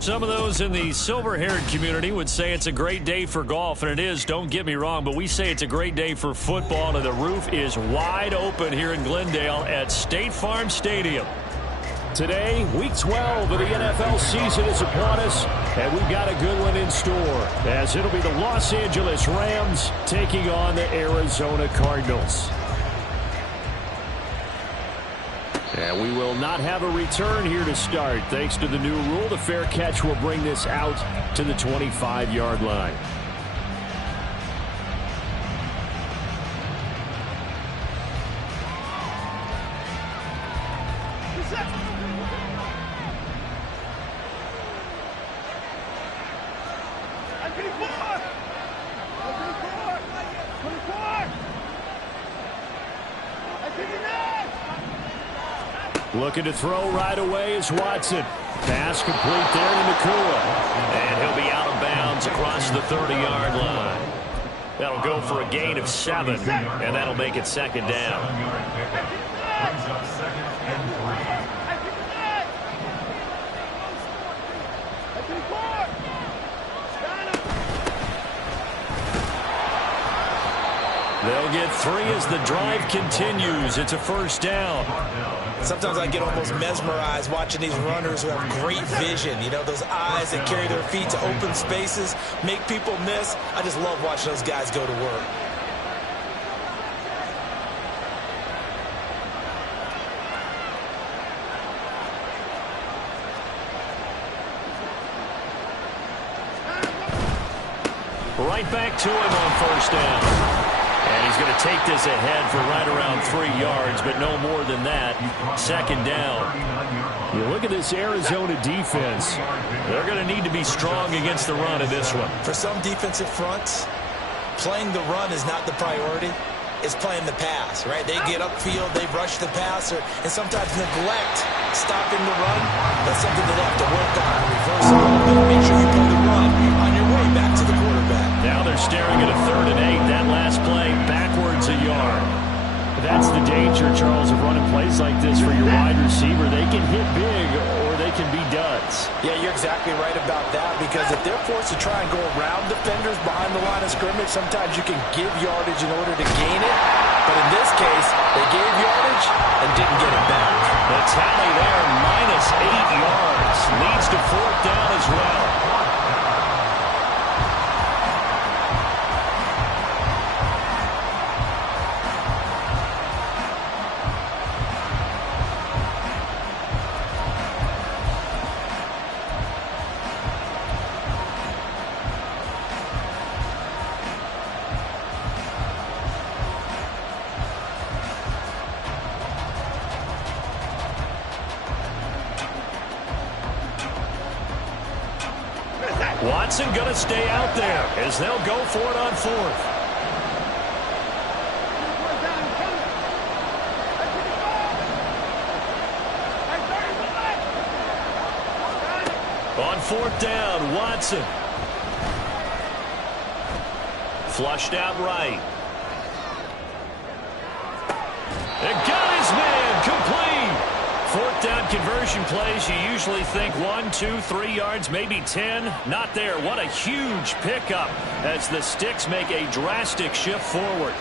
Some of those in the silver-haired community would say it's a great day for golf, and it is, don't get me wrong, but we say it's a great day for football, and the roof is wide open here in Glendale at State Farm Stadium. Today, Week 12 of the NFL season is upon us, and we've got a good one in store, as it'll be the Los Angeles Rams taking on the Arizona Cardinals. And we will not have a return here to start. Thanks to the new rule, the fair catch will bring this out to the 25-yard line. Looking to throw right away is Watson. Pass complete there to Nacua. And he'll be out of bounds across the 30-yard line. That'll go for a gain of 7, and that'll make it second down. They'll get 3 as the drive continues. It's a first down. Sometimes I get almost mesmerized watching these runners who have great vision. You know, those eyes that carry their feet to open spaces, make people miss. I just love watching those guys go to work. Right back to him on first down. And he's going to take this ahead for right around 3 yards, but no more than that. Second down. You look at this Arizona defense. They're going to need to be strong against the run in this one. For some defensive fronts, playing the run is not the priority. It's playing the pass, right? They get upfield, they rush the passer, and sometimes neglect stopping the run. That's something they'll have to work on and reverse a little bit. Make sure you play the run on your way back to the quarterback. Now they're staring at a 3rd and 8. That last play, backwards a yard. That's the danger, Charles, of running plays like this for your wide receiver. They can hit big or they can be duds. Yeah, you're exactly right about that, because if they're forced to try and go around defenders behind the line of scrimmage, sometimes you can give yardage in order to gain it. But in this case, they gave yardage and didn't get it back. The tally there, minus 8 yards. Leads to 4th down as well. Watson going to stay out there as they'll go for it on 4th. On 4th down, Watson. Flushed out right. And got his man complete. 4th down conversion plays, you usually think 1, 2, 3 yards, maybe 10. Not there. What a huge pickup as the Sticks make a drastic shift forward.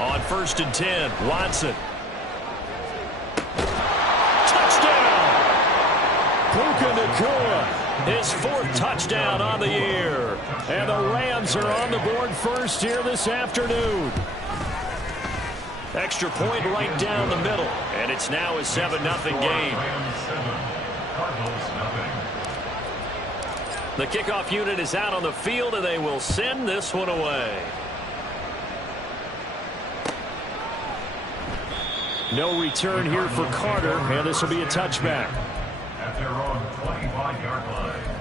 On 1st and 10, Watson. Puka Nacua, his 4th touchdown on the year. And the Rams are on the board first here this afternoon. Extra point right down the middle. And it's now a 7-0 game. The kickoff unit is out on the field, and they will send this one away. No return here for Carter, and this will be a touchback. At their own 25-yard line.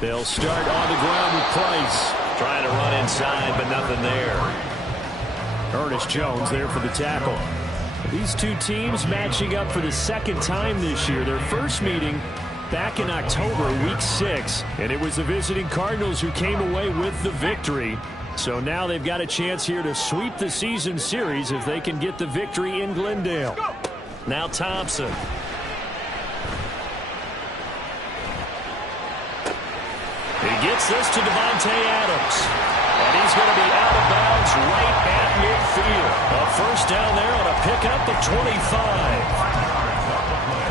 They'll start on the ground with Price. Trying to run inside, but nothing there. Ernest Jones there for the tackle. These two teams matching up for the second time this year. Their first meeting back in October, week 6. And it was the visiting Cardinals who came away with the victory. So now they've got a chance here to sweep the season series if they can get the victory in Glendale. Now Thompson. He gets this to Davante Adams. And he's going to be out of bounds right at midfield. A first down there on a pickup of 25.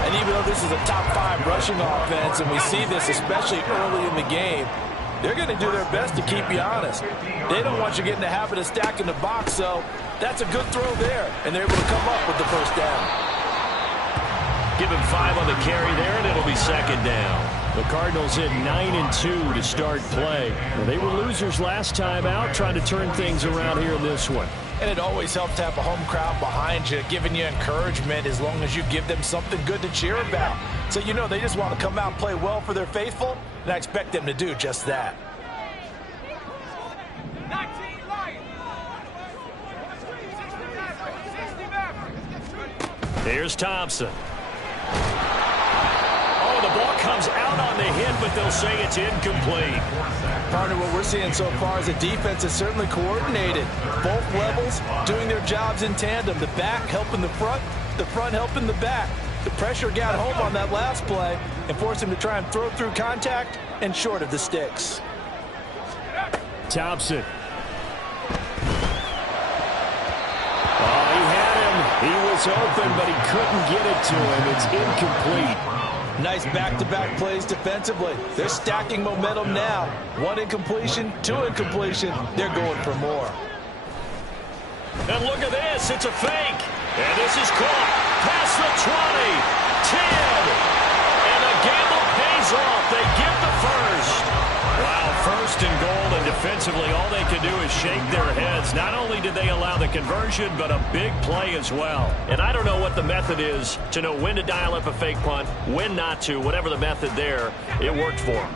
And even though this is a top 5 rushing offense, and we see this especially early in the game, they're going to do their best to keep you honest. They don't want you getting the habit of stacking the box, so that's a good throw there. And they're able to come up with the first down. Give him 5 on the carry there, and it'll be second down. The Cardinals hit 9-2 to start play. Well, they were losers last time out, trying to turn things around here in this one. And it always helps to have a home crowd behind you, giving you encouragement as long as you give them something good to cheer about. So you know they just want to come out and play well for their faithful, and I expect them to do just that. Here's Thompson. Oh, the ball comes out on the hit, but they'll say it's incomplete. Partner, what we're seeing so far is a defense is certainly coordinated. Both levels doing their jobs in tandem. The back helping the front helping the back. The pressure got home on that last play and forced him to try and throw through contact and short of the sticks. Thompson. Oh, he had him. He was open, but he couldn't get it to him. It's incomplete. Nice back-to-back plays defensively. They're stacking momentum now. 1 incompletion, 2 incompletion. They're going for more. And look at this. It's a fake. And this is caught. Past the 20. 10. And the gamble pays off. They get the first. Wow, first and goal. And defensively, all they can do is shake their heads. Not only did they allow the conversion, but a big play as well. And I don't know what the method is to know when to dial up a fake punt, when not to. Whatever the method there, it worked for them.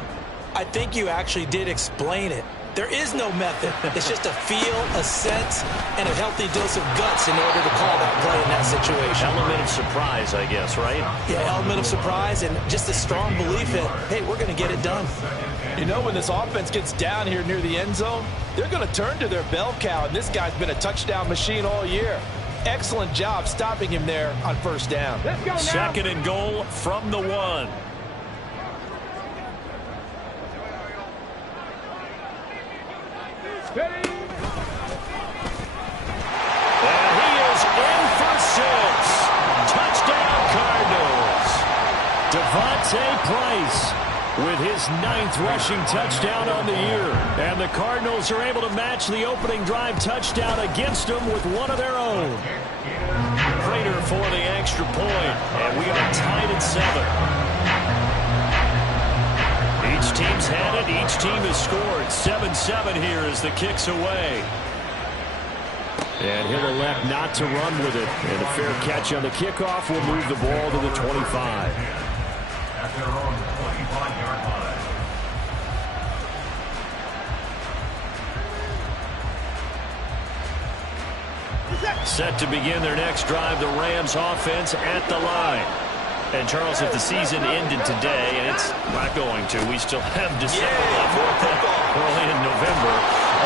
I think you actually did explain it. There is no method. It's just a feel, a sense, and a healthy dose of guts in order to call that play in that situation. Element of surprise, I guess, right? Yeah, element of surprise and just a strong belief in, hey, we're going to get it done. You know, when this offense gets down here near the end zone, they're going to turn to their bell cow, and this guy's been a touchdown machine all year. Excellent job stopping him there on first down. Second and goal from the 1. And he is in for 6. Touchdown Cardinals. Davante Price with his 9th rushing touchdown on the year. And the Cardinals are able to match the opening drive touchdown against them with one of their own. Prater for the extra point. And we are tied at 7. Each team's had it. Each team has scored. 7-7 here as the kick's away. And he'll elect not to run with it. And a fair catch on the kickoff will move the ball to the 25. At their own 25-yard line. Set to begin their next drive, the Rams offense at the line. And, Charles, if the season ended today, and it's not going to, we still have December left, early in November,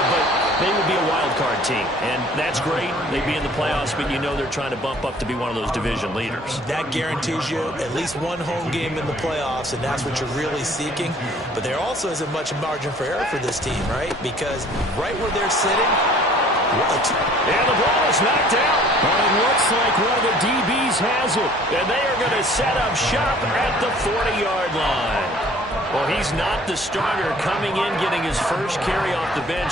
but they would be a wild card team, and that's great. They'd be in the playoffs, but you know they're trying to bump up to be one of those division leaders. That guarantees you at least one home game in the playoffs, and that's what you're really seeking. But there also isn't much margin for error for this team, right? Because right where they're sitting, and the ball is knocked out. But it looks like one of the DBs has it. And they are going to set up shop at the 40-yard line. Well, he's not the starter coming in, getting his first carry off the bench.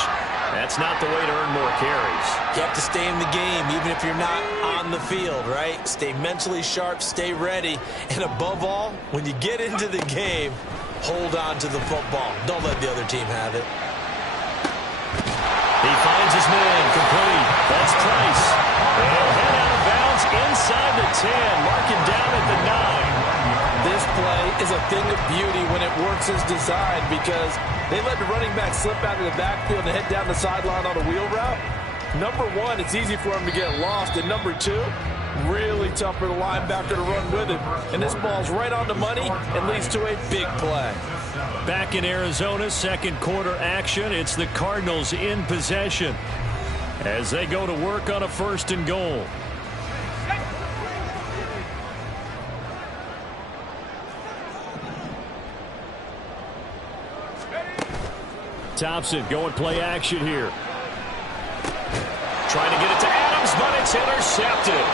That's not the way to earn more carries. you have to stay in the game, even if you're not on the field, right? Stay mentally sharp, stay ready, and above all, when you get into the game, hold on to the football. Don't let the other team have it. He finds his man, complete. That's Price. And head out of bounds inside the 10, marking down at the 9. This play is a thing of beauty when it works as designed, because they let the running back slip out of the backfield and head down the sideline on a wheel route. Number one, it's easy for him to get lost. And number two, really tough for the linebacker to run with him. And this ball's right on the money and leads to a big play. Back in Arizona, second quarter action. It's the Cardinals in possession as they go to work on a 1st and goal. Thompson going play action here. Trying to get it to Adams, but it's intercepted.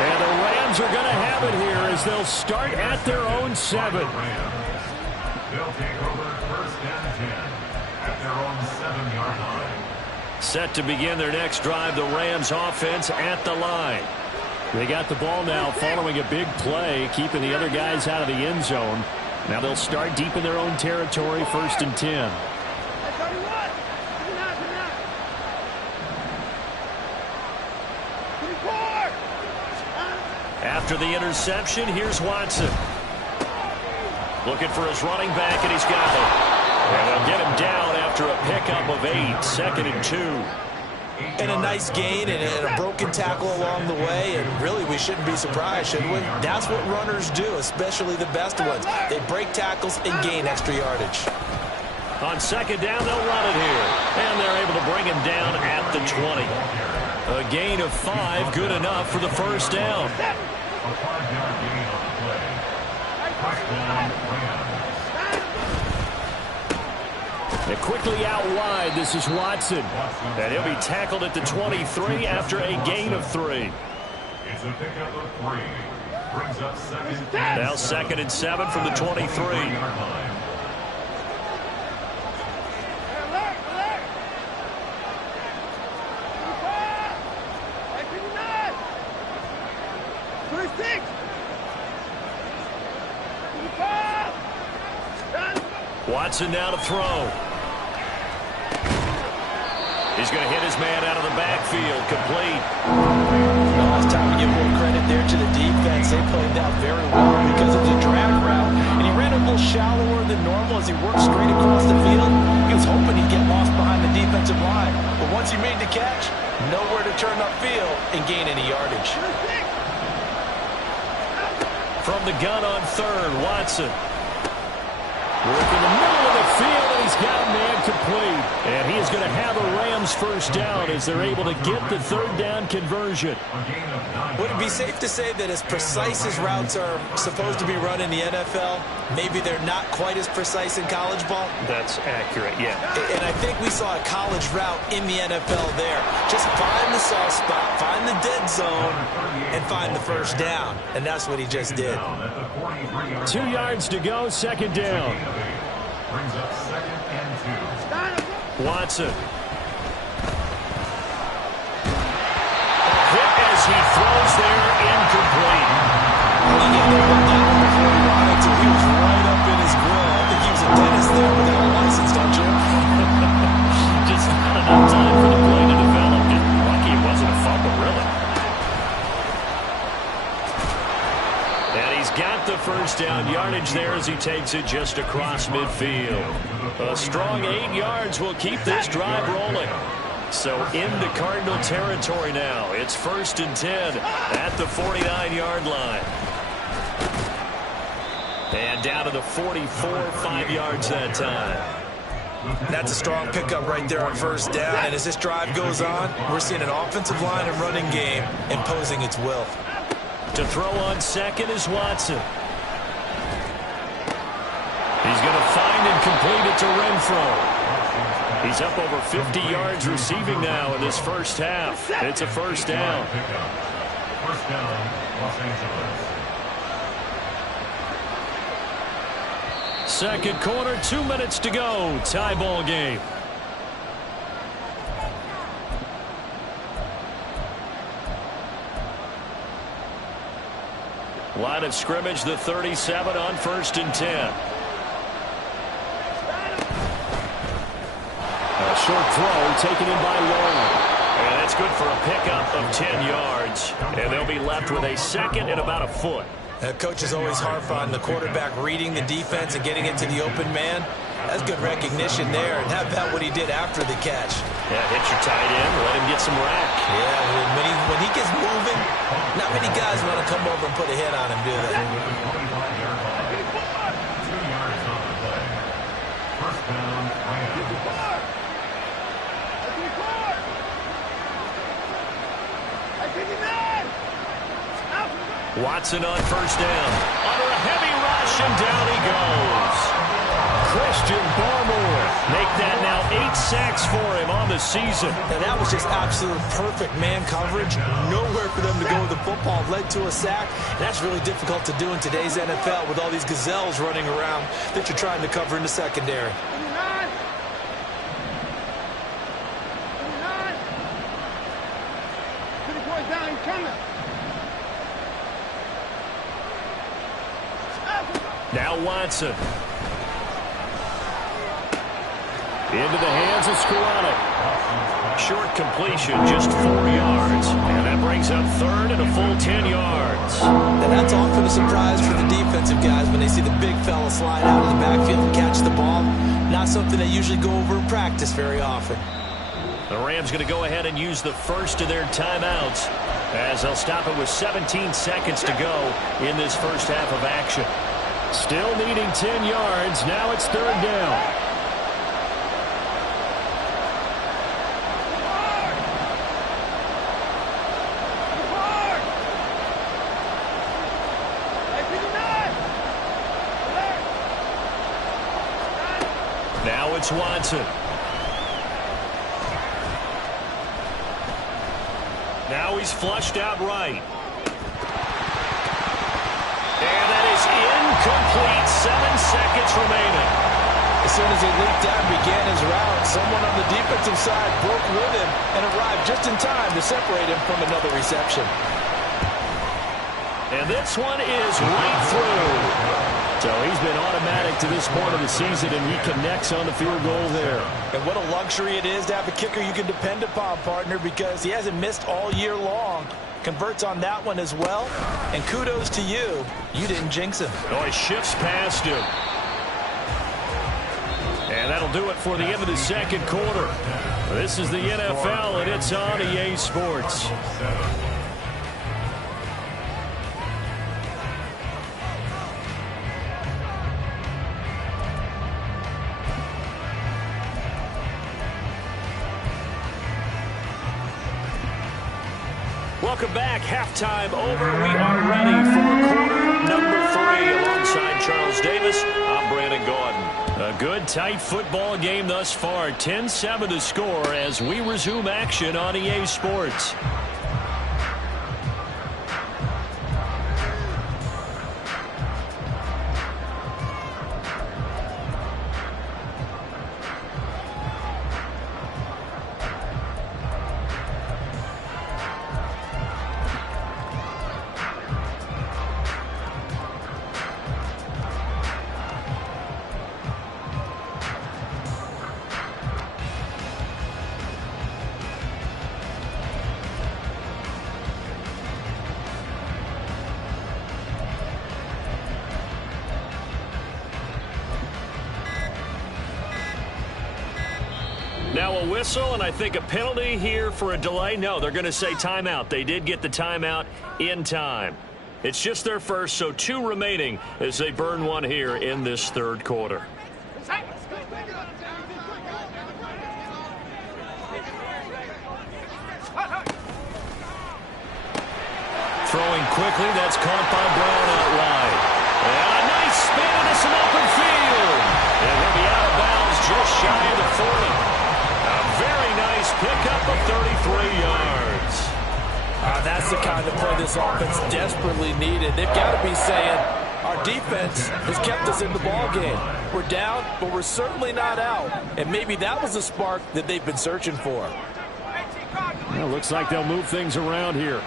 And the Rams are going to have it here as they'll start at their own 7. They'll take over 1st and 10 at their own 7-yard line. Set to begin their next drive, the Rams offense at the line. They got the ball now following a big play, keeping the other guys out of the end zone. Now they'll start deep in their own territory, 1st and 10. After the interception, here's Watson. Looking for his running back, and he's got it. And they'll get him down after a pickup of 8, 2nd and 2. And a nice gain and a broken tackle along the way, and really we shouldn't be surprised, should we? That's what runners do, especially the best ones. They break tackles and gain extra yardage. On 2nd down, they'll run it here. And they're able to bring him down at the 20. A gain of 5, good enough for the 1st down. A 5-yard gain on the play. 1st down, Rams. And quickly out wide, this is Watson. And he'll be tackled at the 23 after a gain of 3. It's a pickup of 3. Brings up 2nd. Now 2nd and 7 from the 23. Watson now to throw. He's going to hit his man out of the backfield. Complete. Well, it's time to give more credit there to the defense. They played that very well because it's a drag route. And he ran a little shallower than normal as he worked straight across the field. He was hoping he'd get lost behind the defensive line. But once he made the catch, nowhere to turn upfield and gain any yardage. From the gun on 3rd, Watson. Work in the middle of the field, and he's got a man complete. And he is going to have a Rams 1st down as they're able to get the 3rd down conversion. Would it be safe to say that as precise as routes are supposed to be run in the NFL, maybe they're not quite as precise in college ball? That's accurate, yeah. And I think we saw a college route in the NFL there. Just find the soft spot, find the dead zone, and find the 1st down. And that's what he just did. 2 yards to go, 2nd down. Brings up 2nd and 2. Watson. Hit as he throws there, incomplete. He got the ball down before he wanted to. He was right up in his grill. I think he was a dentist there without a license, don't you? Just not enough time for the play to develop. Lucky it wasn't a fumble, really. And he's got the 1st down yardage there as he takes it just across midfield. A strong 8 yards will keep this drive rolling. So into Cardinal territory now. It's 1st and 10 at the 49-yard line. And down to the 44, 5 yards that time. That's a strong pickup right there on 1st down. And as this drive goes on, we're seeing an offensive line and running game imposing its will. To throw on 2nd is Watson. He's going to find and complete it to Renfro. He's up over 50 yards receiving now in this 1st half. It's a 1st down. 1st down, Los Angeles. 2nd quarter, 2 minutes to go. Tie ball game. Line of scrimmage, the 37 on 1st and 10. A short throw taken in by Long. And that's good for a pickup of 10 yards. And they'll be left with a 2nd and about a foot. Coaches always harp on the quarterback reading the defense and getting it to the open man. That's good recognition there. And how about what he did after the catch? Yeah, hit your tight end, let him get some rack. Yeah, when he gets moving, not many guys want to come over and put a hit on him, do they? 2 yards on the play. First down, Rams. Watson on first down. Under a heavy rush, and down he goes. Christian Barmore. Make that now 8 sacks for him on the season. And that was just absolute perfect man coverage. Nowhere for them to go with the football. Led to a sack. And that's really difficult to do in today's NFL with all these gazelles running around that you're trying to cover in the secondary. Now Watson. Into the hands of Skoranek. Short completion, just 4 yards. And that brings up third and a full 10 yards. And that's often a surprise for the defensive guys when they see the big fella slide out of the backfield and catch the ball. Not something they usually go over in practice very often. The Rams going to go ahead and use the first of their timeouts as they'll stop it with 17 seconds to go in this first half of action. Still needing 10 yards. Now it's third down. Now it's Watson. Now he's flushed out right. And that is incomplete. 7 seconds remaining. As soon as he leaped out and began his route, someone on the defensive side broke with him and arrived just in time to separate him from another reception. And this one is right through. So he's been automatic to this point of the season, and he connects on the field goal there. And what a luxury it is to have a kicker you can depend upon, partner, because he hasn't missed all year long. Converts on that one as well. And kudos to you. You didn't jinx him. Oh, he shifts past him. And that'll do it for the end of the second quarter. This is the NFL, and it's on EA Sports. Welcome back. Halftime over. We are ready for quarter number 3. Alongside Charles Davis, I'm Brandon Gaudin. A good, tight football game thus far. 10-7 to score as we resume action on EA Sports. Now a whistle, and I think a penalty here for a delay. No, they're going to say timeout. They did get the timeout in time. It's just their first, so 2 remaining as they burn one here in this third quarter. Throwing quickly, that's caught by Brown out wide. And a nice spin into some open field. And he'll be out of bounds just shy of the 40. Very nice pickup of 33 yards. That's the kind of play this offense desperately needed. They've got to be saying, our defense has kept us in the ball game. We're down, but we're certainly not out. And maybe that was the spark that they've been searching for. Well, looks like they'll move things around here.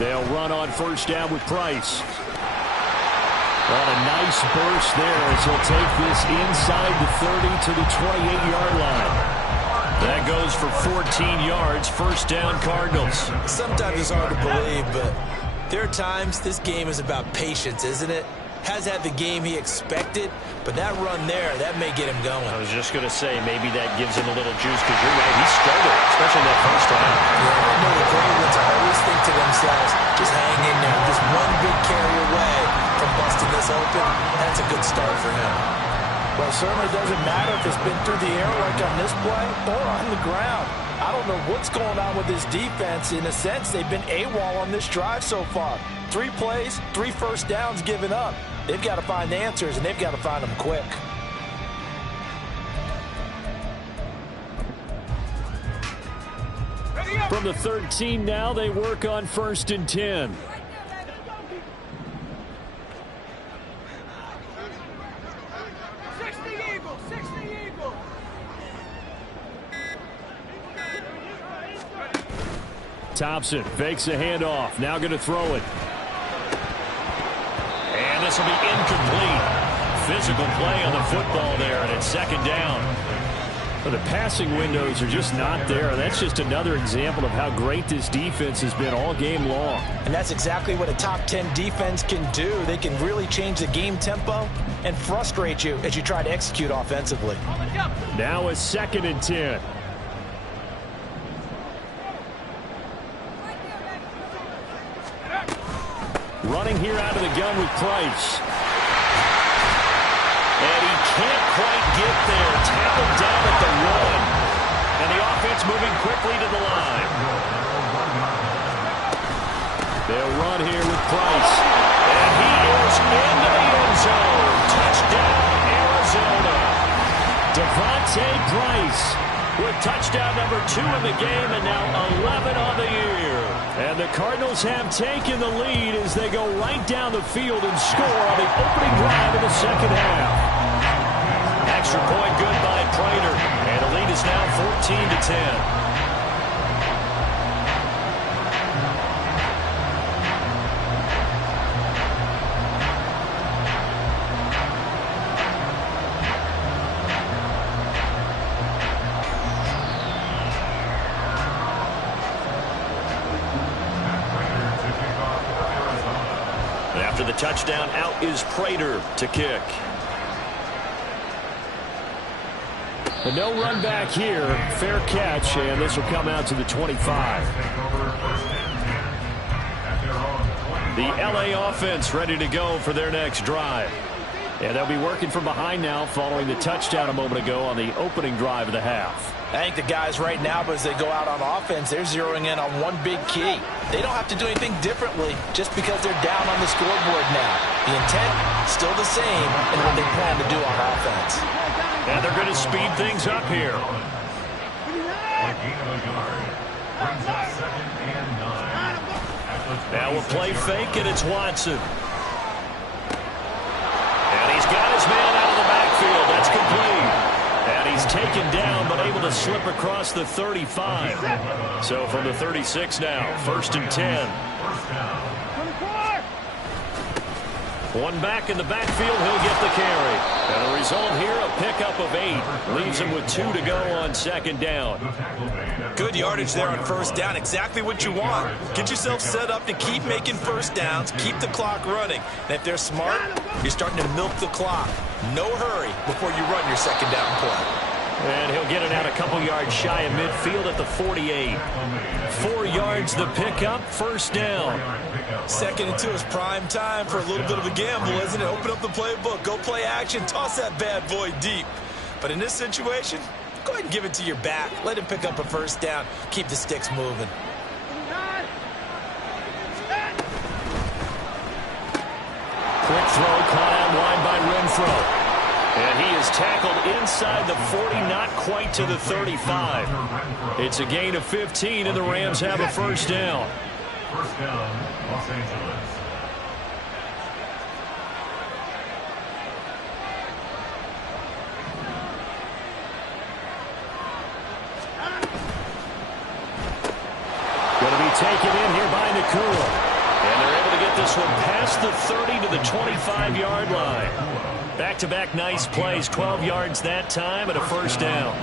They'll run on first down with Price. Well, a nice burst there as he'll take this inside the 30 to the 28-yard line. That goes for 14 yards. First down, Cardinals. Sometimes it's hard to believe, but there are times this game is about patience, isn't it? Has had the game he expected, but that run there, that may get him going. I was just going to say, maybe that gives him a little juice, because you're right, he struggled, especially in that first half. Yeah, I know the great ones always think to themselves, just hang in there, just one big carry away from busting this open. That's a good start for him. Well, it certainly doesn't matter if it's been through the air like on this play or on the ground. I don't know what's going on with this defense. In a sense, they've been AWOL on this drive so far. 3 plays, 3 first downs given up. They've got to find answers, and they've got to find them quick. From the 13 now, they work on 1st and 10. Thompson fakes a handoff. Now going to throw it. And this will be incomplete. Physical play on the football there, and it's 2nd down. Well, the passing windows are just not there. That's just another example of how great this defense has been all game long. And that's exactly what a top 10 defense can do. They can really change the game tempo and frustrate you as you try to execute offensively. Now a 2nd and 10. Running here out of the gun with Price. And he can't quite get there. Tackled down at the 1. And the offense moving quickly to the line. They'll run here with Price. And he is into the end zone. Touchdown, Arizona. Devontae Price with touchdown number 2 in the game, and now 11 on the year. And the Cardinals have taken the lead as they go right down the field and score on the opening drive of the 2nd half. Extra point good by Prater. And the lead is now 14-10. After the touchdown, out is Prater to kick. A no run back here. Fair catch, and this will come out to the 25. The LA offense ready to go for their next drive. And they'll be working from behind now following the touchdown a moment ago on the opening drive of the half. I think the guys right now, as they go out on offense, they're zeroing in on one big key. They don't have to do anything differently just because they're down on the scoreboard now. The intent, still the same in what they plan to do on offense. And they're going to speed things up here. Now we'll play fake, and it's Watson. And he's got his man out of the backfield. That's complete. And he's taken down, but able to slip across the 35. So from the 36 now, 1st and 10. One back in the backfield, he'll get the carry. And the result here, a pickup of 8. Leaves him with 2 to go on 2nd down. Good yardage there on 1st down. Exactly what you want. Get yourself set up to keep making 1st downs, keep the clock running. And if they're smart, you're starting to milk the clock. No hurry before you run your 2nd down play. And he'll get it out a couple yards shy of midfield at the 48. 4 yards the pickup, 1st down. 2nd and 2 is prime time for a little bit of a gamble, isn't it? Open up the playbook, go play action, toss that bad boy deep. But in this situation, go ahead and give it to your back. Let him pick up a 1st down. Keep the sticks moving. Quick throw caught out wide by Renfro. And he is tackled inside the 40, not quite to the 35. It's a gain of 15, and the Rams have a 1st down. 1st down, Los Angeles. Going to be taken in here by Nakua. And they're able to get this one past the 30 to the 25-yard line. Back-to-back nice plays, 12 yards that time, and a 1st down.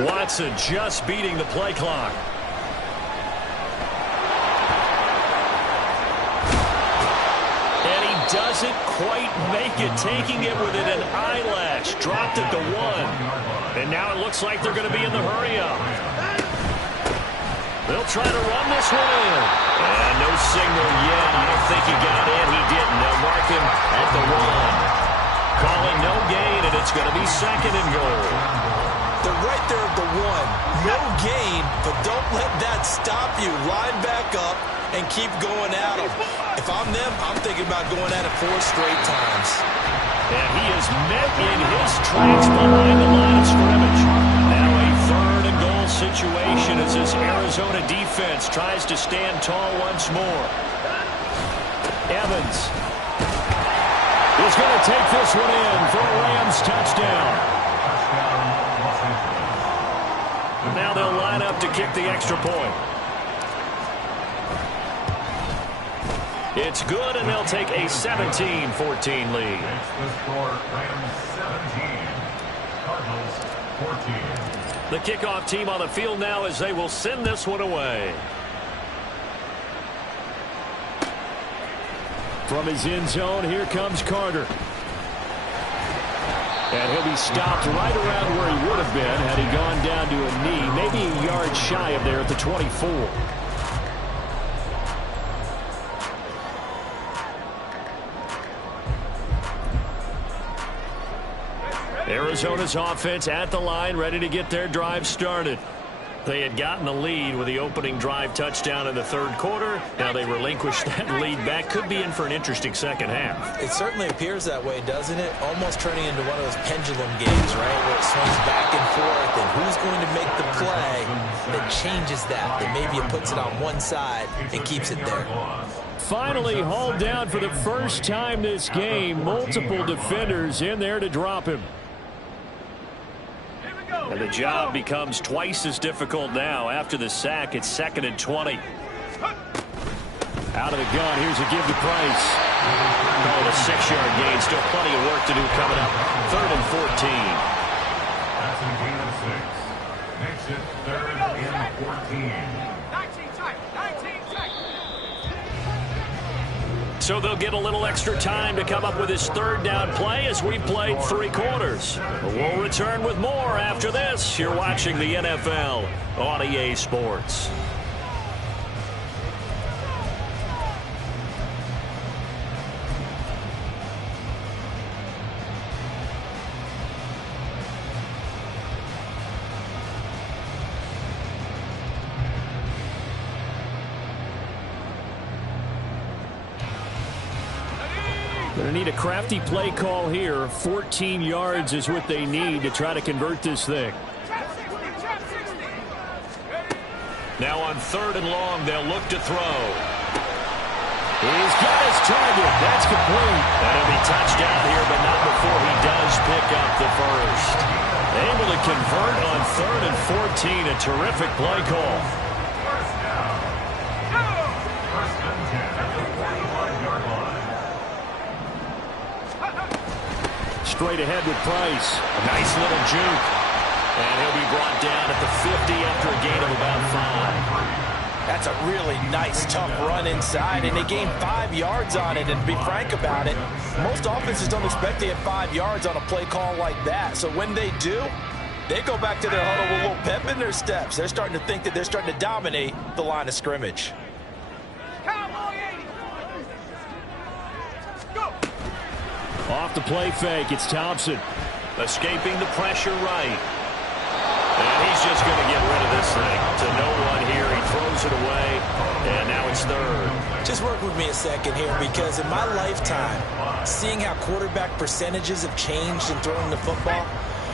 Watson just beating the play clock. And he doesn't quite make it, taking it within an eyelash. Dropped it to 1. And now it looks like they're going to be in the hurry-up. They'll try to run this one in. And no signal yet. I don't think he got in. He didn't. They'll mark him at the 1. Calling no gain, and it's going to be 2nd and goal. They're right there at the 1. No gain, but don't let that stop you. Line back up and keep going at them. If I'm them, I'm thinking about going at it 4 straight times. And he is met in his tracks behind the line of scrimmage. Now a 3rd and goal situation as this Arizona defense tries to stand tall once more. Evans is going to take this one in for a Rams touchdown. Now they'll line up to kick the extra point. It's good, and they'll take a 17-14 lead. The score, Rams 17, Cardinals 14. The kickoff team on the field now as they will send this one away. From his end zone, here comes Carter. And he'll be stopped right around where he would have been had he gone down to a knee, maybe a yard shy of there at the 24. Arizona's offense at the line, ready to get their drive started. They had gotten the lead with the opening drive touchdown in the 3rd quarter. Now they relinquished that lead back. Could be in for an interesting second half. It certainly appears that way, doesn't it? Almost turning into one of those pendulum games, right, where it swings back and forth, and who's going to make the play that changes that maybe it puts it on one side and keeps it there. Finally hauled down for the first time this game. Multiple defenders in there to drop him. And the job becomes twice as difficult now. After the sack, it's 2nd and 20. Out of the gun, here's a give to Price. Call it a 6-yard gain. Still plenty of work to do coming up. 3rd and 14. That's a gain of 6. Makes it 3rd and 14. So they'll get a little extra time to come up with his 3rd down play as we played 3 quarters. We'll return with more after this. You're watching the NFL on EA Sports. Going to need a crafty play call here. 14 yards is what they need to try to convert this thing. Now on 3rd and long, they'll look to throw. He's got his target. That's complete. That'll be touchdown here, but not before he does pick up the first. Able to convert on 3rd and 14. A terrific play call. First and 10 at the 45-yard line. Straight ahead with Price. A nice little juke. And he'll be brought down at the 50 after a gain of about 5. That's a really nice, tough run inside, and they gained 5 yards on it. And to be frank about it, most offenses don't expect to get 5 yards on a play call like that. So when they do, they go back to their huddle with a little pep in their steps. They're starting to think that they're starting to dominate the line of scrimmage. Off the play fake, it's Thompson. Escaping the pressure right. And he's just going to get rid of this thing to no one here. He throws it away, and now it's 3rd. Just work with me a second here, because in my lifetime, seeing how quarterback percentages have changed in throwing the football,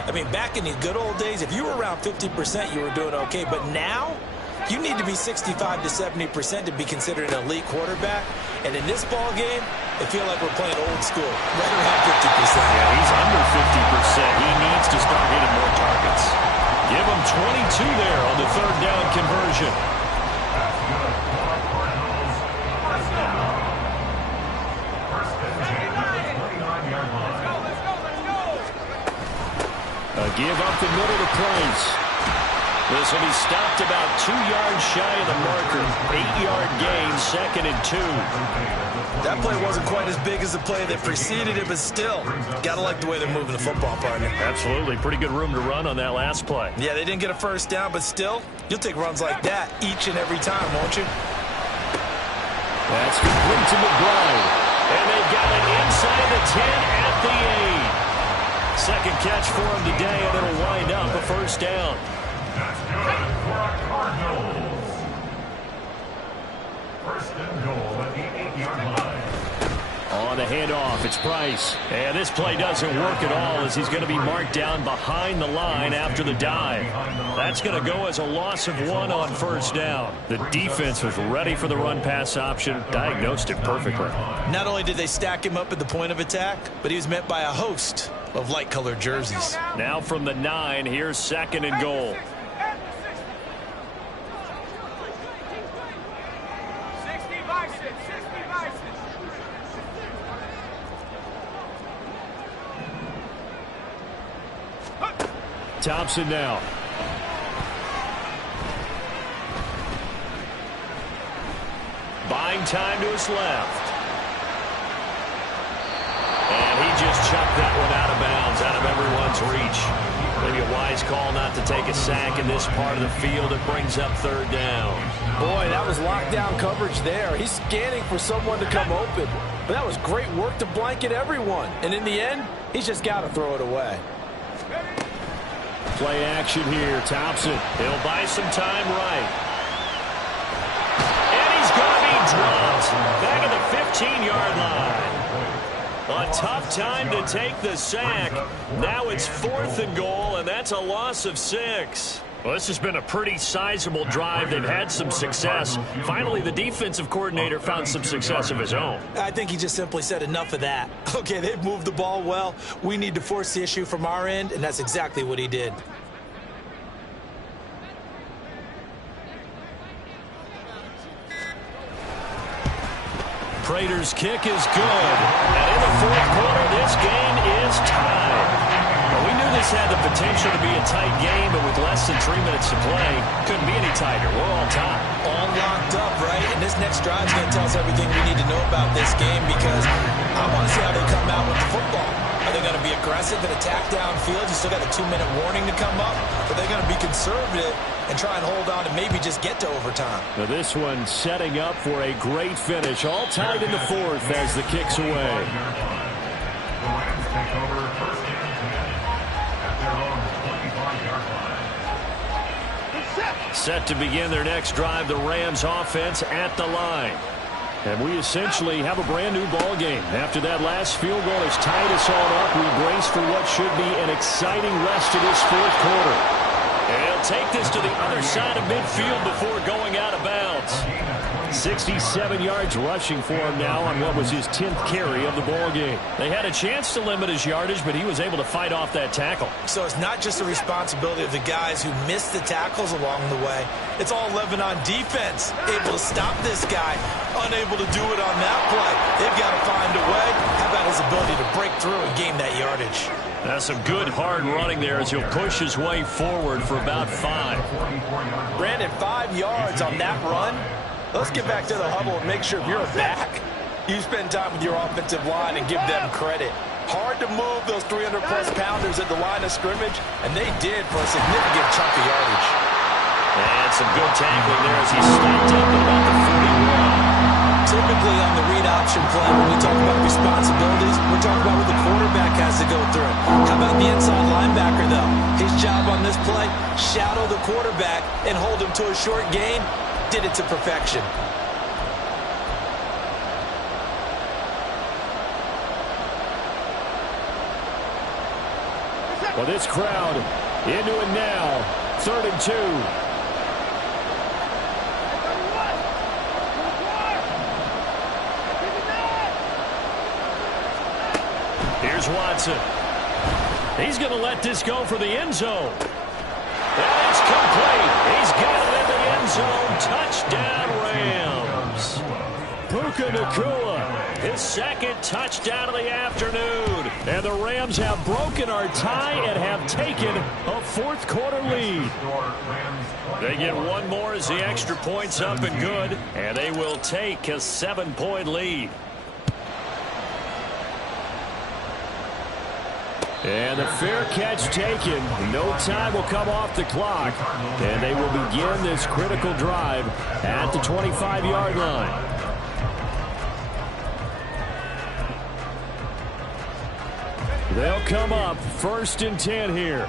I mean, back in the good old days, if you were around 50%, you were doing okay. But now, you need to be 65 to 70% to be considered an elite quarterback. And in this ball game, I feel like we're playing old school, right around 50%. Yeah, he's under 50%. He needs to start hitting more targets. Give him 22 there on the 3rd down conversion. A give up the middle to Price. This will be stopped about 2 yards shy of the marker. 8-yard gain, 2nd and 2. That play wasn't quite as big as the play that preceded it, but still, gotta like the way they're moving the football, partner. Absolutely. Pretty good room to run on that last play. Yeah, they didn't get a first down, but still, you'll take runs like that each and every time, won't you? That's complete to McBride. And they've got it inside the 10 at the 8. Second catch for him today, and it'll wind up a first down. That's good for our Cardinals. First and goal at the 8-yard line. On the handoff, it's Price. And this play doesn't work at all as he's going to be marked down behind the line after the dive. That's going to go as a loss of 1 on first down. The defense was ready for the run-pass option, diagnosed it perfectly. Not only did they stack him up at the point of attack, but he was met by a host of light-colored jerseys. Now from the 9, here's 2nd and goal. Thompson now. Buying time to his left. And he just chucked that one out of bounds, out of everyone's reach. Maybe a wise call not to take a sack in this part of the field. It brings up 3rd down. Boy, that was lockdown coverage there. He's scanning for someone to come open. But that was great work to blanket everyone. And in the end, he's just got to throw it away. Play action here. Thompson. He'll buy some time right. And he's going to be dropped back at the 15-yard line. A tough time to take the sack. Now it's 4th and goal, and that's a loss of 6. Well, this has been a pretty sizable drive. They've had some success. Finally, the defensive coordinator found some success of his own. I think he just simply said enough of that. Okay, they've moved the ball well. We need to force the issue from our end, and that's exactly what he did. Prater's kick is good. And in the 4th quarter, this game is tied. Well, we knew this had the potential to be a tight game, but with less than 3 minutes to play, couldn't be any tighter. We're all tied. All locked up, right? And this next drive is going to tell us everything we need to know about this game because I want to see how they come out with the football. Are they going to be aggressive and attack downfield? You still got a 2-minute warning to come up? Or are they going to be conservative and try and hold on and maybe just get to overtime? Now this one setting up for a great finish. All tied in the 4th as the kick's away. The Rams take over first and 10 at their own 25-yard line. Set to begin their next drive, the Rams offense at the line. And we essentially have a brand new ball game. After that last field goal has tied us all up, we brace for what should be an exciting rest of this 4th quarter. And he'll take this to the other side of midfield before going out of bounds. 67 yards rushing for him now on what was his 10th carry of the ball game. They had a chance to limit his yardage, but he was able to fight off that tackle. So it's not just the responsibility of the guys who missed the tackles along the way. It's all 11 on defense, able to stop this guy, unable to do it on that play. They've got to find a way. How about his ability to break through and gain that yardage? That's some good hard running there as he'll push his way forward for about 5. Brandon, 5 yards on that run. Let's get back to the huddle and make sure if you're back, you spend time with your offensive line and give them credit. Hard to move those 300-plus pounders at the line of scrimmage, and they did for a significant chunk of yardage. And some good tackling there as he stopped up at about the 41. Typically on the read option play, when we talk about responsibilities, we're talking about what the quarterback has to go through. How about the inside linebacker, though? His job on this play, shadow the quarterback and hold him to a short gain. Did it to perfection. Well, this crowd into it now. 3rd and 2. Here's Watson. He's going to let this go for the end zone. And it's complete. He's got it in the end zone. Touchdown, Rams. Puka Nacua, his second touchdown of the afternoon. And the Rams have broken our tie and have taken a fourth quarter lead. They get one more as the extra point's up and good, and they will take a 7-point lead. And the fair catch taken. No time will come off the clock. And they will begin this critical drive at the 25-yard line. They'll come up 1st and 10 here.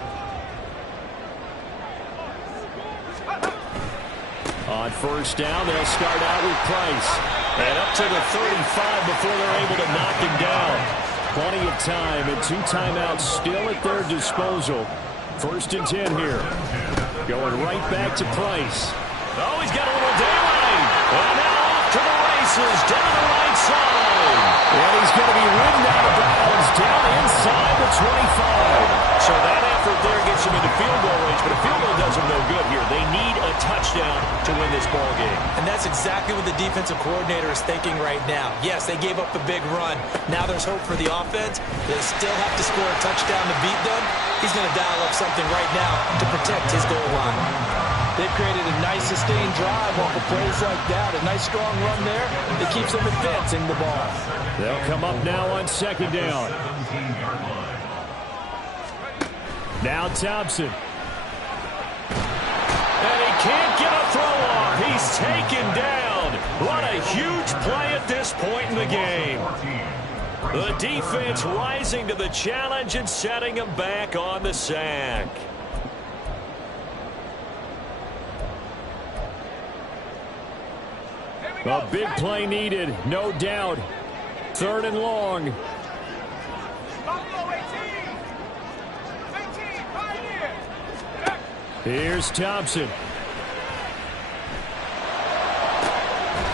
On 1st down, they'll start out with Price. And up to the 35 before they're able to knock him down. Plenty of time and 2 timeouts still at their disposal. 1st and 10 here. Going right back to Price. Oh, he's got a little daylight. And now off to the races down the right side. And he's going to be ridden out of bounds down inside the 25. So that effort there gets him into field goal range, but a field goal does them no good here. They need a touchdown to win this ball game. And that's exactly what the defensive coordinator is thinking right now. Yes, they gave up the big run. Now there's hope for the offense. They still have to score a touchdown to beat them. He's going to dial up something right now to protect his goal line. They've created a nice sustained drive off of plays like that. A nice strong run there that keeps them advancing the ball. They'll come up now on 2nd down. Now Thompson. And he can't get a throw off. He's taken down. What a huge play at this point in the game. The defense rising to the challenge and setting him back on the sack. A big play needed, no doubt. 3rd and long. Here's Thompson.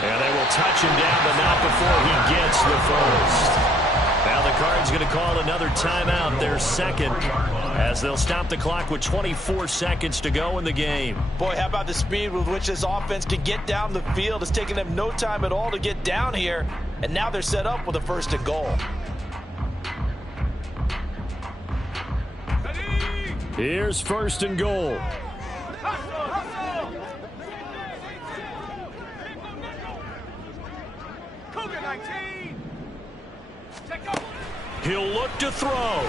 And they will touch him down, but not before he gets the first. Now the Cards going to call another timeout, their second, as they'll stop the clock with 24 seconds to go in the game. Boy, how about the speed with which this offense can get down the field? It's taken them no time at all to get down here, and now they're set up with a 1st and goal. Here's 1st and goal. He'll look to throw. And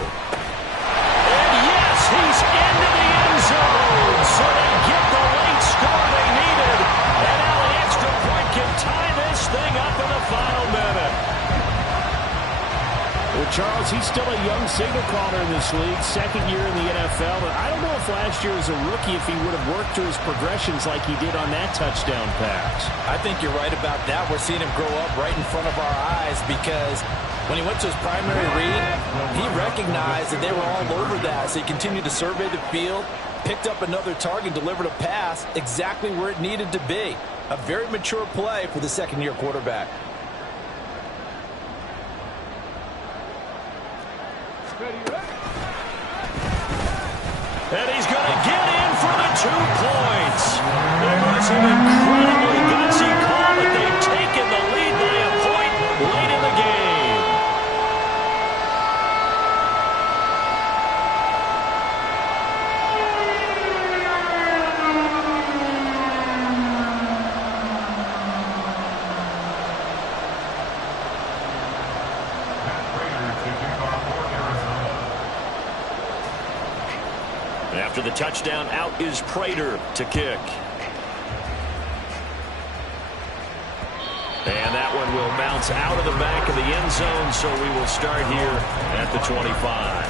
yes, he's into the end zone. So they get the late score they needed. And now an extra point can tie this thing up in the final minute. Well, Charles, he's still a young signal caller in this league, 2nd year in the NFL. But I don't know if last year as a rookie if he would have worked through his progressions like he did on that touchdown pass. I think you're right about that. We're seeing him grow up right in front of our eyes because when he went to his primary read, he recognized that they were all over that. So he continued to survey the field, picked up another target, delivered a pass exactly where it needed to be. A very mature play for the 2nd-year quarterback. And he's going to get in for the 2 points. There was an incredibly gutsy call, but they've taken the lead by a point late in the game. After the touchdown, out is Prater to kick. And that one will bounce out of the back of the end zone, so we will start here at the 25.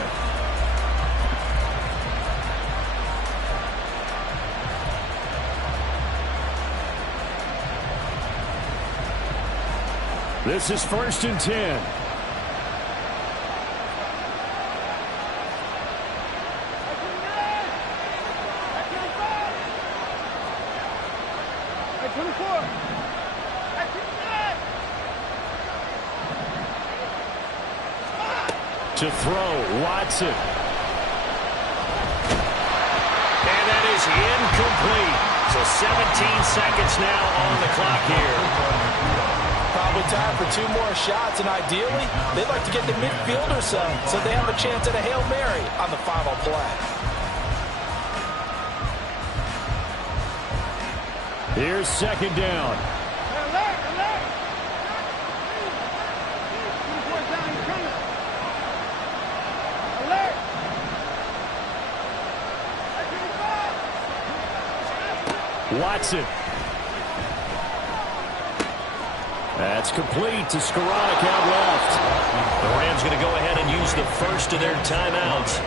This is 1st and 10. To throw, Watson. And that is incomplete. So 17 seconds now on the clock here. Probably time for 2 more shots, and ideally, they'd like to get the midfielder some, so they have a chance at a Hail Mary on the final play. Here's second down. Watson. That's complete to Skoranek out left. The Rams going to go ahead and use the first of their timeouts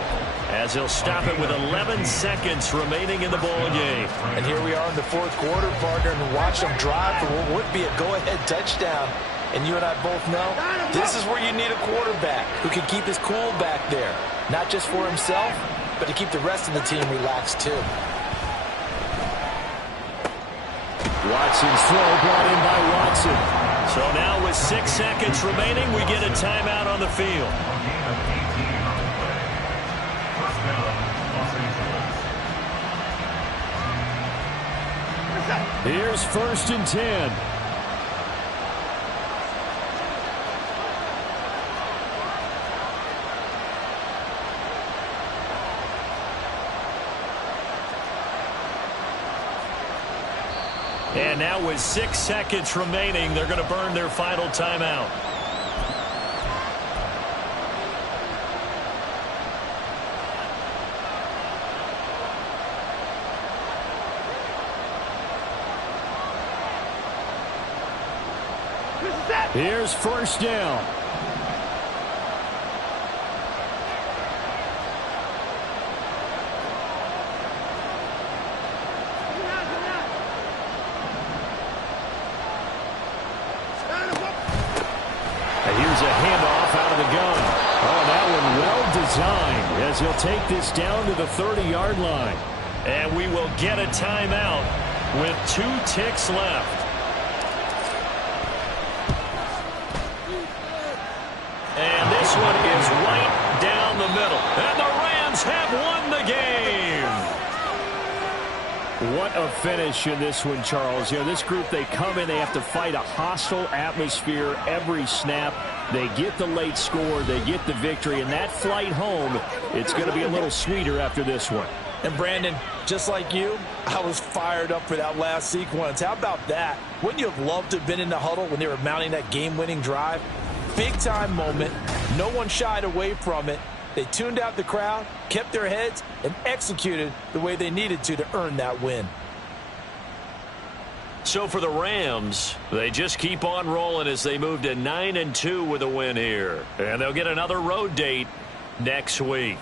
as they'll stop it with 11 seconds remaining in the ball game. And here we are in the 4th quarter, partner, and watch them drive for what would be a go-ahead touchdown. And you and I both know this is where you need a quarterback who can keep his cool back there, not just for himself, but to keep the rest of the team relaxed too. Watson's throw brought in by Watson. So now with 6 seconds remaining, we get a timeout on the field. Here's 1st and 10. And now with 6 seconds remaining, they're going to burn their final timeout. Here's 1st down. Here's a handoff out of the gun. Oh, that one well designed as he'll take this down to the 30-yard line. And we will get a timeout with 2 ticks left. And this one is right down the middle. And the Rams have won the game. What a finish in this one, Charles. You know, this group, they come in, they have to fight a hostile atmosphere every snap. They get the late score, they get the victory, and that flight home, it's going to be a little sweeter after this one. And Brandon, just like you, I was fired up for that last sequence. How about that? Wouldn't you have loved to have been in the huddle when they were mounting that game-winning drive? Big-time moment. No one shied away from it. They tuned out the crowd, kept their heads, and executed the way they needed to earn that win. So for the Rams, they just keep on rolling as they move to 9-2 with a win here. And they'll get another road date next week.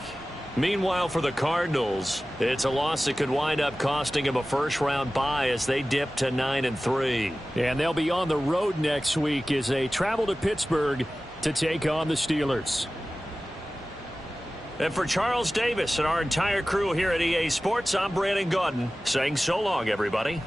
Meanwhile, for the Cardinals, it's a loss that could wind up costing them a first-round bye as they dip to 9-3. And they'll be on the road next week as they travel to Pittsburgh to take on the Steelers. And for Charles Davis and our entire crew here at EA Sports, I'm Brandon Gaudin saying so long, everybody.